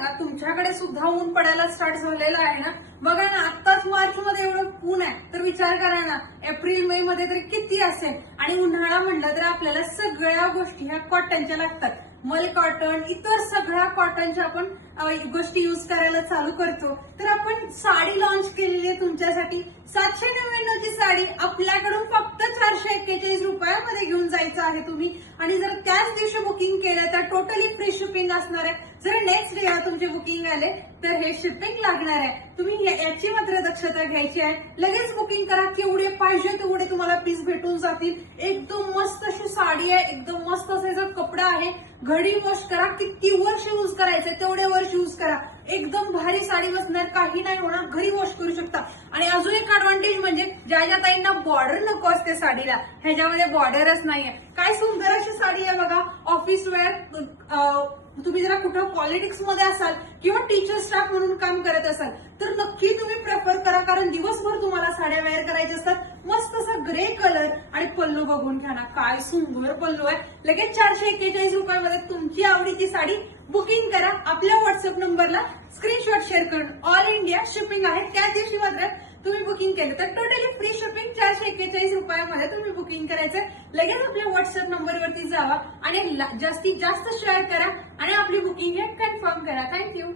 सांगा, तुमच्याकडे सुद्धा ऊन पडायला स्टार्ट झालेलं आहे ना? बघा ना, आत्ताच मार्च मध्ये एवढं ऊन आहे, तर विचार करा ना एप्रिल मे मध्ये तर किती असेल. आणि उन्हाळा म्हणलं तर आपल्याला सगळ्या गोष्टी ह्या कॉटनच्या लागतात. मल कॉटन, इतर सगळ्या कॉटनच्या आपण गोष्टी युज करायला चालू करतो. तर आपण साडी लॉन्च केलेली आहे तुमच्यासाठी. 799 ची साडी आपल्याकडून फक्त 441 रुपयामध्ये घेऊन जायचं आहे तुम्ही. आणि जर त्याच दिवशी बुकिंग केलं तर टोटली फ्री शिपिंग असणार आहे. जर नेक्स्ट डे तुमचे बुकिंग आले तर हे शिपिंग लागणार आहे. तुम्ही याची मात्र दक्षता घ्यायची आहे. लगेच बुकिंग करा, केवढे पाहिजे तेवढे तुम्हाला पीस भेटून जातील. एकदम मस्त अशी साडी आहे, एकदम मस्त असायचा कपडा आहे. घडी वॉश करा, किती वर्ष यूज करायचे तेवढे वर्ष यूज करा. एकदम भारी साडी बसणार, काही नाही होणार, घरी वॉश करू शकता. आणि अजून एक ऍडव्हान्टेज म्हणजे ज्या ज्या ताईंना बॉर्डर नको असते साडीला, ह्याच्यामध्ये बॉर्डरच नाहीये. काय सुंदर अशी साडी आहे बघा. ऑफिस वेअर, तुम्ही जरा कुठं पॉलिटिक्स मध्ये असाल किंवा टीचर स्टाफ म्हणून काम करत असाल तर नक्की तुम्ही प्रेफर करा, कारण दिवसभर तुम्हाला साड्या वेअर करायच्या असतात. मस्त असा ग्रे कलर आणि पल्लू बघून घ्या ना, काय सुंदर पल्लू आहे. लगेच 441 रुपयामध्ये तुमची आवडीची साडी बुकिंग करा. आपल्या व्हॉट्सअप नंबरला स्क्रीनशॉट शेअर करून. ऑल इंडिया शिपिंग आहे. त्या दिवशी मात्र तुम्ही बुकिंग केलं तर टोटली फ्री शिपिंग 441 रुपयामध्ये तुम्ही बुकिंग करायचं. लगेच आपल्या व्हॉट्सअप नंबरवरती जावा आणि जास्तीत जास्त शेअर करा आणि आपली बुकिंग कन्फर्म करा. थँक्यू.